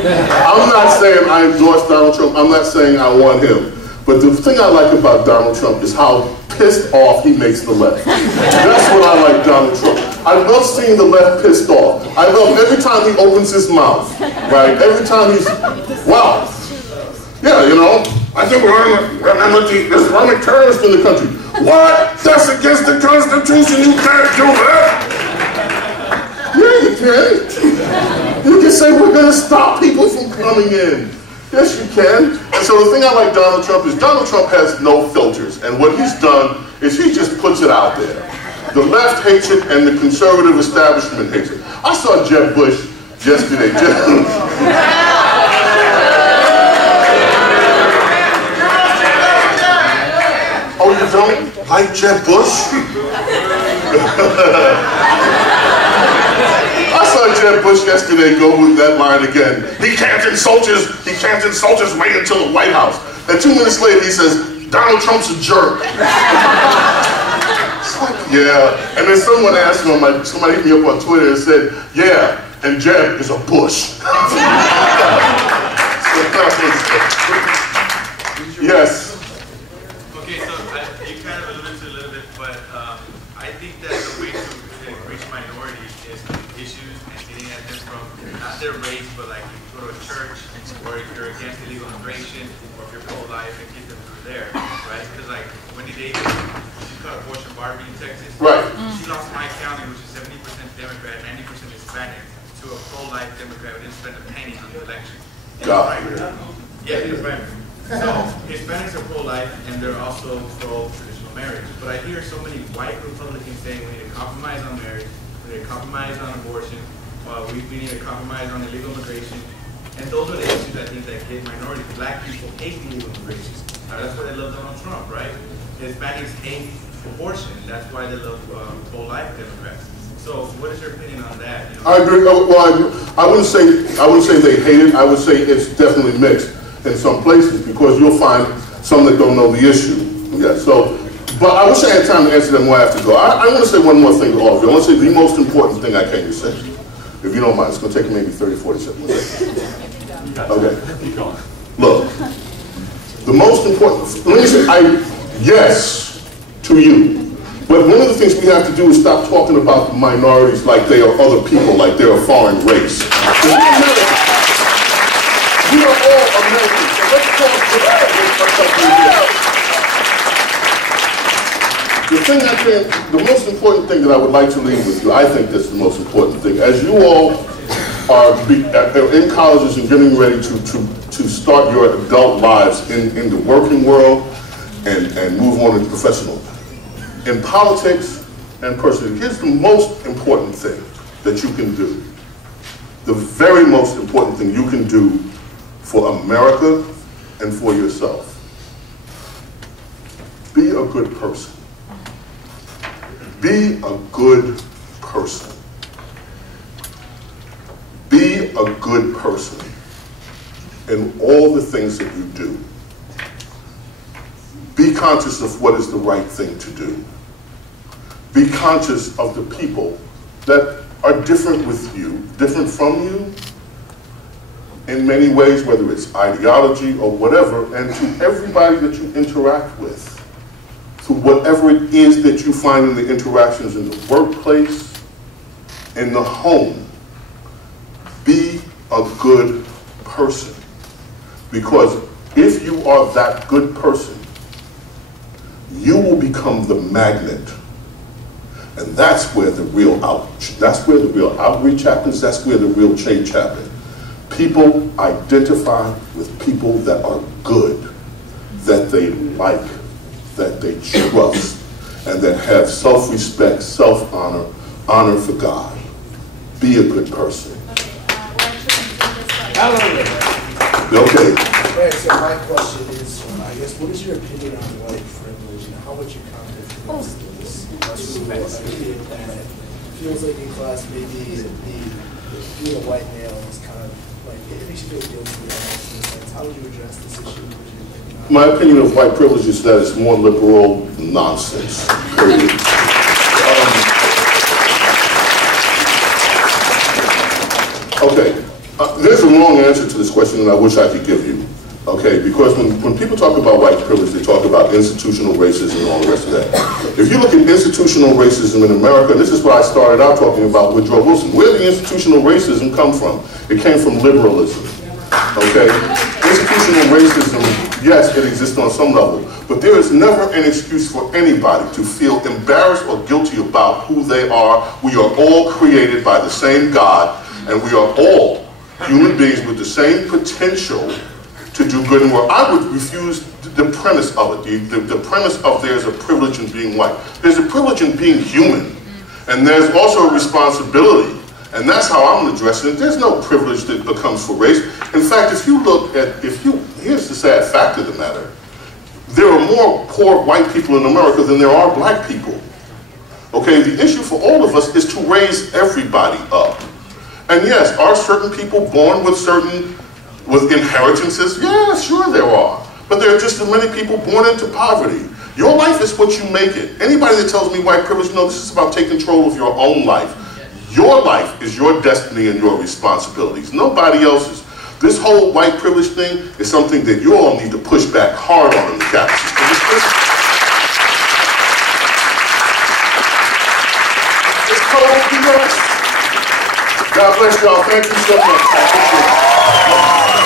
I'm not saying I endorse Donald Trump. I'm not saying I want him. But the thing I like about Donald Trump is how pissed off he makes the left. That's what I like Donald Trump. I love seeing the left pissed off. I love every time he opens his mouth, right? Every time he's, wow. Yeah, you know, I think there's Islamic terrorists in the country. What? That's against the Constitution. You can't do that. Yeah, you can. You can say we're going to stop people from coming in. Yes, you can. And so the thing I like Donald Trump is Donald Trump has no filters. And what he's done is he just puts it out there. The left hates it and the conservative establishment hates it. I saw Jeb Bush yesterday. Oh, you don't like Jeb Bush? I saw Jeb Bush yesterday go with that line again. He can't insult his way into the White House. And 2 minutes later he says, Donald Trump's a jerk. Yeah, and then someone asked me, somebody hit me up on Twitter and said, yeah, and Jeb is a Bush. Yes. Okay, so you kind of alluded to it a little bit, but I think that the way to reach minorities is through issues and getting at them from not their race, but like you go to a church, or if you're against illegal immigration, or if you're pro-life, and get them through there, right? Because like Wendy Davis, she cut abortion Barbie in Texas. Right. She lost my county, which is 70% Democrat, 90% Hispanic, to a pro-life Democrat who didn't spend a penny on the election. Yeah, in the primary. So Hispanics are pro-life and they're also pro-traditional marriage. But I hear so many white Republicans saying we need to compromise on marriage, we need to compromise on abortion, we need to compromise on illegal immigration. And those are the issues I think that get minorities. Black people hate illegal immigration. That's why they love Donald Trump, right? Hispanics hate abortion. That's why they love pro-life Democrats. So what is your opinion on that? You know? I agree. Well, I wouldn't say they hate it. I would say it's definitely mixed in some places because you'll find some that don't know the issue. Yeah. So, but I wish I had time to answer them where I have to go. I want to say one more thing to all of you. I want to say the most important thing I came to say. If you don't mind, it's going to take maybe 30, 40 seconds. Okay. Keep going. Look, the most important. Let me say, yes to you. But one of the things we have to do is stop talking about minorities like they are other people, like they're a foreign race. We are all Americans, so let's talk the most important thing that I would like to leave with you, I think that's the most important thing. As you all are in colleges and getting ready to start your adult lives in the working world and move on to professional. In politics and personally, here's the most important thing that you can do. The very most important thing you can do for America and for yourself. Be a good person. Be a good person. Be a good person in all the things that you do. Be conscious of what is the right thing to do. Be conscious of the people that are different with you, different from you in many ways, whether it's ideology or whatever, and to everybody that you interact with, to whatever it is that you find in the interactions in the workplace, in the home. Be a good person. Because if you are that good person, you will become the magnet. And that's where the real outreach happens, that's where the real change happens. People identify with people that are good, that they like, that they trust, and that have self-respect, self-honor, honor for God. Be a good person. Okay. Right, so my question is, I guess, what is your opinion on white privilege and how would you counter this? That feels like in class maybe being a white male is kind of like, it makes you feel guilty in a sense. How would you address this issue? My opinion of white privilege is that it's more liberal nonsense, period. Okay, there's a long answer to this question that I wish I could give you. Okay, because when people talk about white privilege, they talk about institutional racism and all the rest of that. If you look at institutional racism in America, and this is what I started out talking about with Woodrow Wilson, where did the institutional racism come from? It came from liberalism. Okay? Institutional racism, yes, it exists on some level, but there is never an excuse for anybody to feel embarrassed or guilty about who they are. We are all created by the same God, and we are all human beings with the same potential to do good and work. I would refuse the premise of it, the premise of there's a privilege in being white. There's a privilege in being human, and there's also a responsibility, and that's how I'm addressing it. There's no privilege that comes for race. In fact, if you look at, here's the sad fact of the matter, there are more poor white people in America than there are black people. Okay, the issue for all of us is to raise everybody up. And yes, are certain people born with inheritances? Yeah, sure there are. But there are just as many people born into poverty. Your life is what you make it. Anybody that tells me white privilege, no, this is about taking control of your own life. Your life is your destiny and your responsibilities, nobody else's. This whole white privilege thing is something that you all need to push back hard on in the campus. It's total BS. God bless y'all. Thank you so much. I appreciate it.